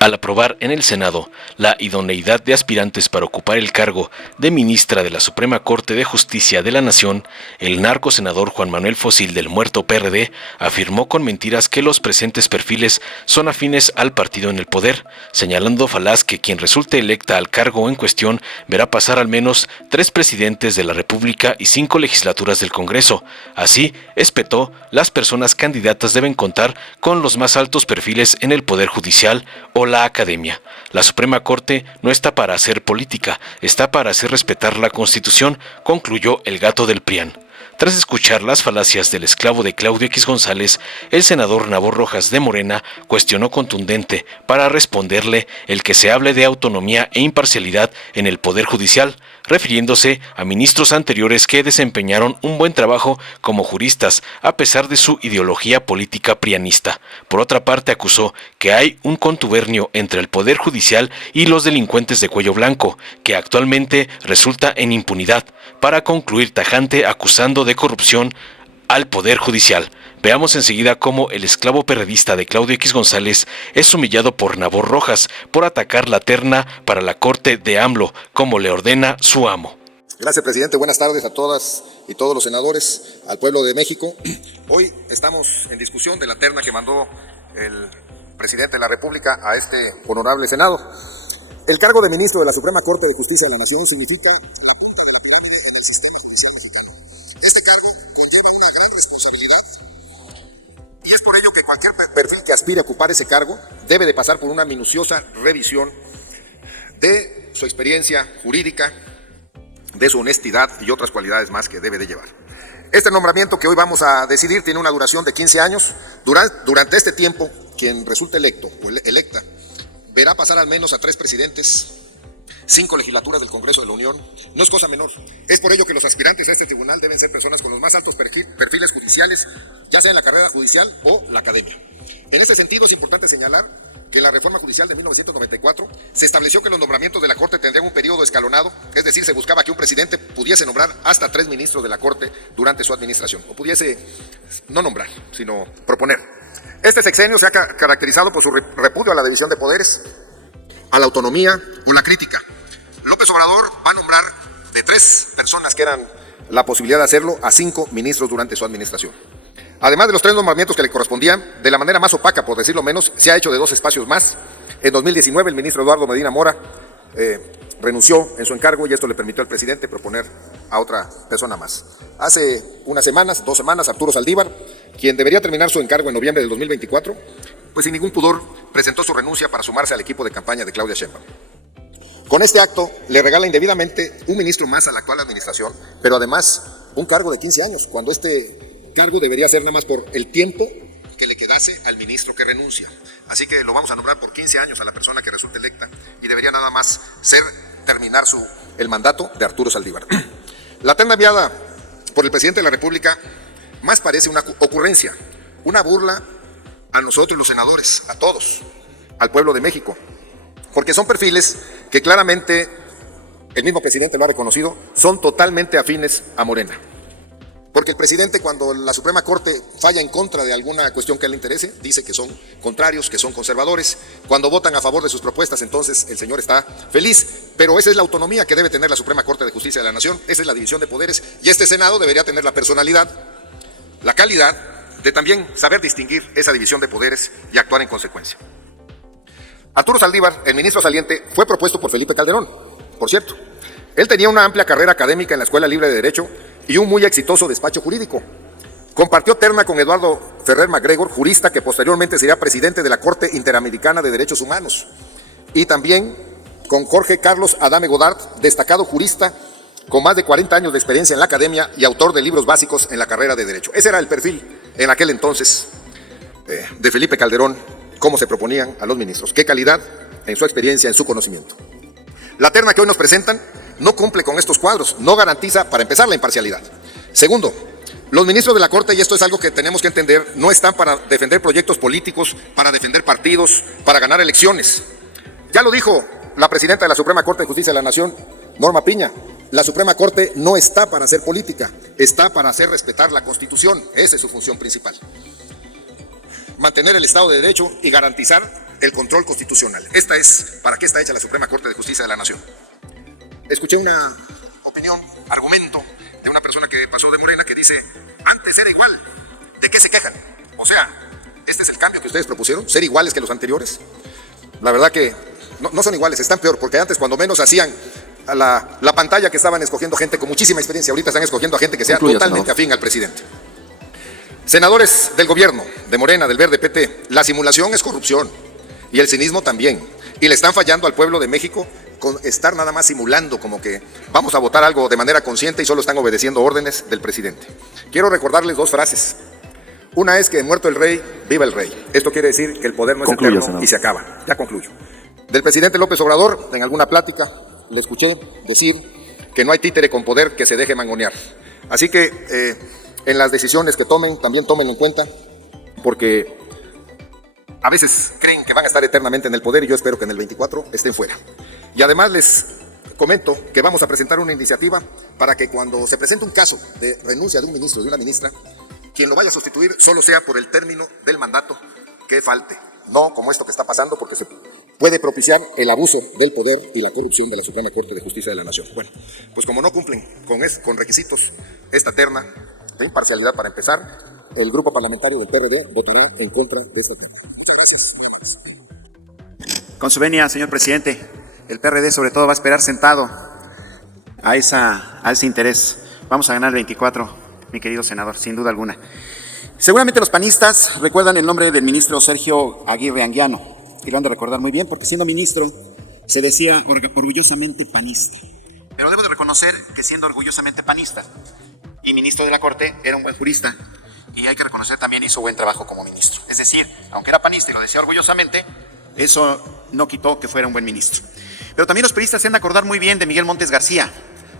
Al aprobar en el Senado la idoneidad de aspirantes para ocupar el cargo de ministra de la Suprema Corte de Justicia de la Nación, el narcosenador Juan Manuel Fósil del muerto PRD afirmó con mentiras que los presentes perfiles son afines al partido en el poder, señalando falaz que quien resulte electa al cargo en cuestión verá pasar al menos 3 presidentes de la República y 5 legislaturas del Congreso. Así, espetó, las personas candidatas deben contar con los más altos perfiles en el Poder Judicial o la academia. La Suprema Corte no está para hacer política, está para hacer respetar la Constitución, concluyó el gato del PRIAN. Tras escuchar las falacias del esclavo de Claudio X González, el senador Nabor Rojas de Morena cuestionó contundente para responderle el que se hable de autonomía e imparcialidad en el Poder Judicial, refiriéndose a ministros anteriores que desempeñaron un buen trabajo como juristas a pesar de su ideología política prianista. Por otra parte, acusó que hay un contubernio entre el Poder Judicial y los delincuentes de cuello blanco, que actualmente resulta en impunidad, para concluir tajante acusando de corrupción al Poder Judicial. Veamos enseguida cómo el esclavo perredista de Claudio X González es humillado por Nabor Rojas por atacar la terna para la corte de AMLO, como le ordena su amo. Gracias, presidente. Buenas tardes a todas y todos los senadores, al pueblo de México. Hoy estamos en discusión de la terna que mandó el presidente de la República a este honorable Senado. El cargo de ministro de la Suprema Corte de Justicia de la Nación significa cualquier perfil que aspire a ocupar ese cargo debe de pasar por una minuciosa revisión de su experiencia jurídica, de su honestidad y otras cualidades más que debe de llevar. Este nombramiento que hoy vamos a decidir tiene una duración de 15 años. Durante este tiempo, quien resulte electo o electa verá pasar al menos a 3 presidentes, 5 legislaturas del Congreso de la Unión. No es cosa menor. Es por ello que los aspirantes a este tribunal deben ser personas con los más altos perfiles judiciales, ya sea en la carrera judicial o la academia. En este sentido, es importante señalar que en la reforma judicial de 1994 se estableció que los nombramientos de la Corte tendrían un periodo escalonado, es decir, se buscaba que un presidente pudiese nombrar hasta 3 ministros de la Corte durante su administración, o pudiese no nombrar, sino proponer. Este sexenio se ha caracterizado por su repudio a la división de poderes, a la autonomía o la crítica. López Obrador va a nombrar de 3 personas que eran la posibilidad de hacerlo a 5 ministros durante su administración. Además de los 3 nombramientos que le correspondían, de la manera más opaca, por decirlo menos, se ha hecho de 2 espacios más. En 2019 el ministro Eduardo Medina Mora renunció en su encargo y esto le permitió al presidente proponer a otra persona más. Hace 2 semanas, Arturo Saldívar, quien debería terminar su encargo en noviembre del 2024, pues sin ningún pudor presentó su renuncia para sumarse al equipo de campaña de Claudia Sheinbaum. Con este acto le regala indebidamente un ministro más a la actual administración, pero además un cargo de 15 años, cuando este cargo debería ser nada más por el tiempo que le quedase al ministro que renuncia. Así que lo vamos a nombrar por 15 años a la persona que resulte electa y debería nada más terminar el mandato de Arturo Saldívar. La terna enviada por el presidente de la República más parece una ocurrencia, una burla a nosotros los senadores, a todos, al pueblo de México, porque son perfiles que claramente el mismo presidente lo ha reconocido, son totalmente afines a Morena. Porque el presidente, cuando la Suprema Corte falla en contra de alguna cuestión que a él le interese, dice que son contrarios, que son conservadores. Cuando votan a favor de sus propuestas, entonces el señor está feliz. Pero esa es la autonomía que debe tener la Suprema Corte de Justicia de la Nación, esa es la división de poderes, y este Senado debería tener la personalidad, la calidad de también saber distinguir esa división de poderes y actuar en consecuencia. Arturo Saldívar, el ministro saliente, fue propuesto por Felipe Calderón, por cierto. Él tenía una amplia carrera académica en la Escuela Libre de Derecho y un muy exitoso despacho jurídico. Compartió terna con Eduardo Ferrer MacGregor, jurista que posteriormente sería presidente de la Corte Interamericana de Derechos Humanos, y también con Jorge Carlos Adame Godard, destacado jurista con más de 40 años de experiencia en la academia y autor de libros básicos en la carrera de Derecho. Ese era el perfil en aquel entonces de Felipe Calderón, cómo se proponían a los ministros, qué calidad en su experiencia, en su conocimiento. La terna que hoy nos presentan no cumple con estos cuadros, no garantiza, para empezar, la imparcialidad. Segundo, los ministros de la Corte, y esto es algo que tenemos que entender, no están para defender proyectos políticos, para defender partidos, para ganar elecciones. Ya lo dijo la presidenta de la Suprema Corte de Justicia de la Nación, Norma Piña, la Suprema Corte no está para hacer política, está para hacer respetar la Constitución, esa es su función principal. Mantener el Estado de Derecho y garantizar el control constitucional. Esta es para qué está hecha la Suprema Corte de Justicia de la Nación. Escuché una opinión, argumento de una persona que pasó de Morena que dice, antes era igual, ¿de qué se quejan? O sea, ¿este es el cambio que ustedes propusieron? ¿Ser iguales que los anteriores? La verdad que no son iguales, están peor, porque antes cuando menos hacían a la pantalla que estaban escogiendo gente con muchísima experiencia, ahorita están escogiendo a gente que sea totalmente afín al presidente. Senadores del gobierno, de Morena, del Verde, PT, la simulación es corrupción y el cinismo también. Y le están fallando al pueblo de México con estar nada más simulando como que vamos a votar algo de manera consciente y solo están obedeciendo órdenes del presidente. Quiero recordarles dos frases. Una es que muerto el rey, viva el rey. Esto quiere decir que el poder no es eterno, senador, y se acaba. Ya concluyo. Del presidente López Obrador, en alguna plática, le escuché decir que no hay títere con poder que se deje mangonear. Así que en las decisiones que tomen, también tómenlo en cuenta, porque a veces creen que van a estar eternamente en el poder y yo espero que en el 24 estén fuera. Y además les comento que vamos a presentar una iniciativa para que cuando se presente un caso de renuncia de un ministro o de una ministra, quien lo vaya a sustituir solo sea por el término del mandato que falte. No como esto que está pasando, porque se puede propiciar el abuso del poder y la corrupción de la Suprema Corte de Justicia de la Nación. Bueno, pues como no cumplen con requisitos esta terna de imparcialidad para empezar, el grupo parlamentario del PRD votará en contra de esta terna. Muchas gracias. Con su venia, señor presidente, el PRD sobre todo va a esperar sentado a ese interés. Vamos a ganar el 24, mi querido senador, sin duda alguna. Seguramente los panistas recuerdan el nombre del ministro Sergio Aguirre Anguiano, y lo han de recordar muy bien porque siendo ministro se decía orgullosamente panista. Pero debo de reconocer que siendo orgullosamente panista y ministro de la Corte era un buen jurista y hay que reconocer también hizo buen trabajo como ministro. Es decir, aunque era panista y lo decía orgullosamente, eso no quitó que fuera un buen ministro. Pero también los periodistas se han de acordar muy bien de Miguel Montes García,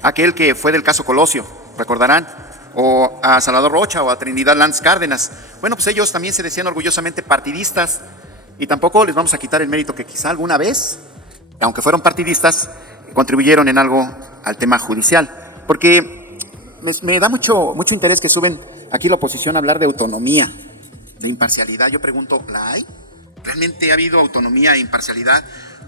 aquel que fue del caso Colosio, recordarán, o a Salvador Rocha o a Trinidad Lanz Cárdenas. Bueno, pues ellos también se decían orgullosamente partidistas y tampoco les vamos a quitar el mérito que quizá alguna vez, aunque fueron partidistas, contribuyeron en algo al tema judicial. Porque me da mucho interés que suben aquí la oposición a hablar de autonomía, de imparcialidad. Yo pregunto, ¿la hay? ¿Realmente ha habido autonomía e imparcialidad?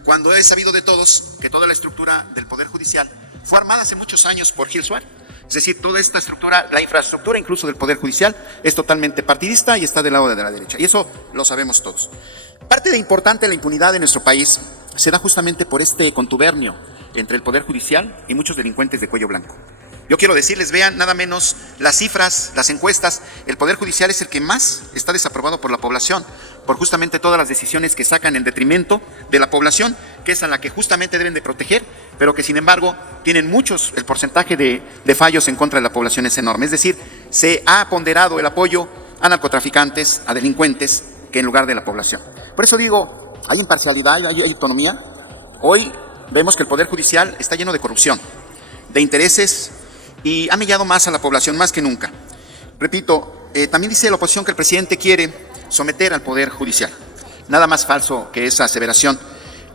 Cuando es sabido de todos que toda la estructura del Poder Judicial fue armada hace muchos años por Gil Suárez. Es decir, toda esta estructura, la infraestructura incluso del Poder Judicial, es totalmente partidista y está del lado de la derecha. Y eso lo sabemos todos. Parte de importante la impunidad en nuestro país se da justamente por este contubernio entre el Poder Judicial y muchos delincuentes de cuello blanco. Yo quiero decirles, vean nada menos las cifras, las encuestas, el Poder Judicial es el que más está desaprobado por la población, por justamente todas las decisiones que sacan en detrimento de la población, que es a la que justamente deben de proteger, pero que sin embargo tienen muchos, el porcentaje de fallos en contra de la población es enorme. Es decir, se ha ponderado el apoyo a narcotraficantes, a delincuentes, que en lugar de la población. Por eso digo, ¿hay imparcialidad, hay autonomía? Hoy vemos que el Poder Judicial está lleno de corrupción, de intereses, y ha mellado más a la población, más que nunca. Repito, también dice la oposición que el presidente quiere someter al Poder Judicial. Nada más falso que esa aseveración.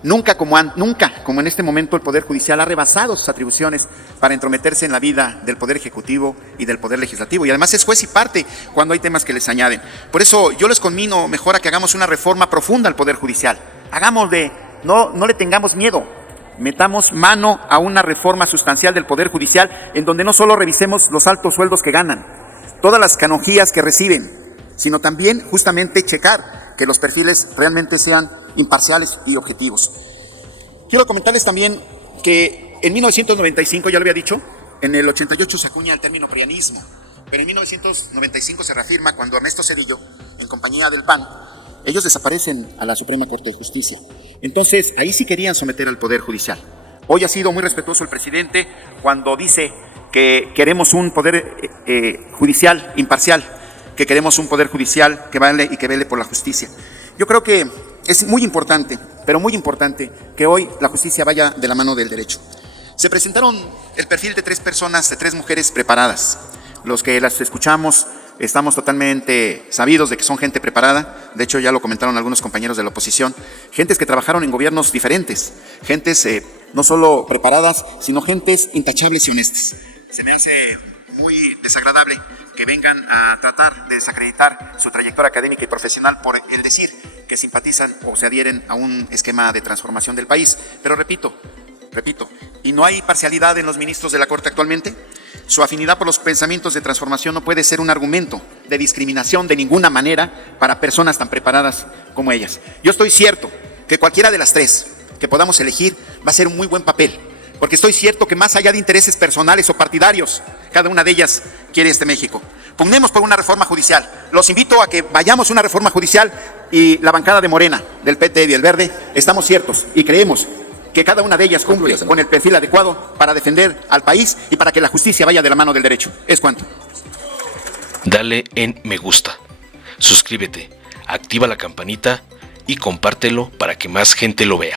Nunca como en este momento el Poder Judicial ha rebasado sus atribuciones para entrometerse en la vida del Poder Ejecutivo y del Poder Legislativo. Y además es juez y parte cuando hay temas que les añaden. Por eso yo les conmino mejor a que hagamos una reforma profunda al Poder Judicial. No le tengamos miedo. Metamos mano a una reforma sustancial del Poder Judicial en donde no solo revisemos los altos sueldos que ganan, todas las canonjías que reciben, sino también justamente checar que los perfiles realmente sean imparciales y objetivos. Quiero comentarles también que en 1995, ya lo había dicho, en el 88 se acuña el término prianismo, pero en 1995 se reafirma cuando Ernesto Zedillo, en compañía del PAN, ellos desaparecen a la Suprema Corte de Justicia. Entonces, ahí sí querían someter al Poder Judicial. Hoy ha sido muy respetuoso el presidente cuando dice que queremos un Poder Judicial imparcial, que queremos un Poder Judicial que vale y que vele por la justicia. Yo creo que es muy importante, pero muy importante, que hoy la justicia vaya de la mano del derecho. Se presentaron el perfil de 3 personas, de 3 mujeres preparadas. Los que las escuchamos estamos totalmente sabidos de que son gente preparada. De hecho, ya lo comentaron algunos compañeros de la oposición. Gentes que trabajaron en gobiernos diferentes. Gentes no solo preparadas, sino gentes intachables y honestas. Se me hace muy desagradable que vengan a tratar de desacreditar su trayectoria académica y profesional por el decir que simpatizan o se adhieren a un esquema de transformación del país. Pero repito, ¿y no hay parcialidad en los ministros de la Corte actualmente? Su afinidad por los pensamientos de transformación no puede ser un argumento de discriminación de ninguna manera para personas tan preparadas como ellas. Yo estoy cierto que cualquiera de las tres que podamos elegir va a ser un muy buen papel, porque estoy cierto que más allá de intereses personales o partidarios, cada una de ellas quiere este México. Pugnemos por una reforma judicial. Los invito a que vayamos a una reforma judicial, y la bancada de Morena, del PT y del Verde, estamos ciertos y creemos que cada una de ellas cumple con el perfil adecuado para defender al país y para que la justicia vaya de la mano del derecho. Es cuanto. Dale en me gusta, suscríbete, activa la campanita y compártelo para que más gente lo vea.